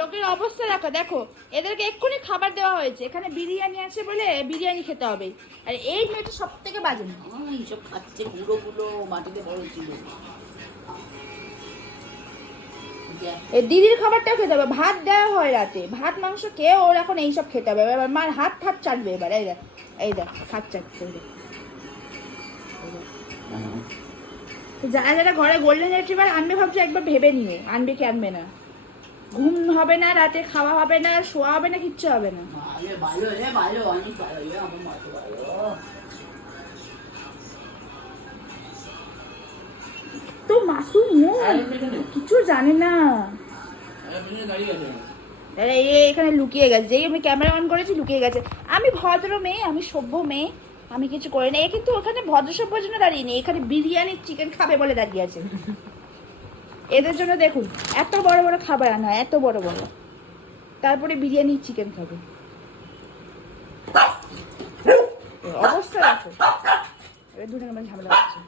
লোকের অবস্থা দেখো, দেখো এদেরকে এক্ষুনি খাবার দেওয়া হয়েছে, এখানে বিরিয়ানি আছে বলে বিরিয়ানি খেতে হবে। আর এই মেয়েটা সব থেকে বাজে, এইসব খাচ্ছে গুঁড়ো মাটিতে বড় ছিল। দিদির খাবারটাও খেতে হবে, ভাত দেওয়া হয় রাতে, ভাত মাংস খেয়ে ওর এখন এইসব খেতে হবে। এবার মার হাত ফাত চাটবে এবার, এই দেখ হাত চাটছে। যারা যারা ঘরে গোল্ডেন রিট্রিভার আনবে ভাবছো একবার ভেবে নিও, আনবে কি আনবে না। ঘুম হবে না রাতে, খাওয়া হবে না, শোয়া হবে না, কিচ্ছু হবে না। তো মাসুম কিছু জানে না, এখানে লুকিয়ে গেছে, যেই আমি ক্যামেরা অন করেছি লুকিয়ে গেছে। আমি ভদ্র মেয়ে, আমি সভ্য মেয়ে, আমি কিছু করি না। এ কিন্তু ওখানে ভদ্র সভ্যর জন্য দাঁড়িয়ে নেই, এখানে বিরিয়ানি চিকেন খাবে বলে দাঁড়িয়ে আছে। এদের জন্য দেখুন এত বড় বড় খাবার আনা হয়, এত বড় বড়, তারপরে বিরিয়ানি চিকেন খাবে। অবস্থা দেখো, এবার দুটো ঝামেলা হচ্ছে।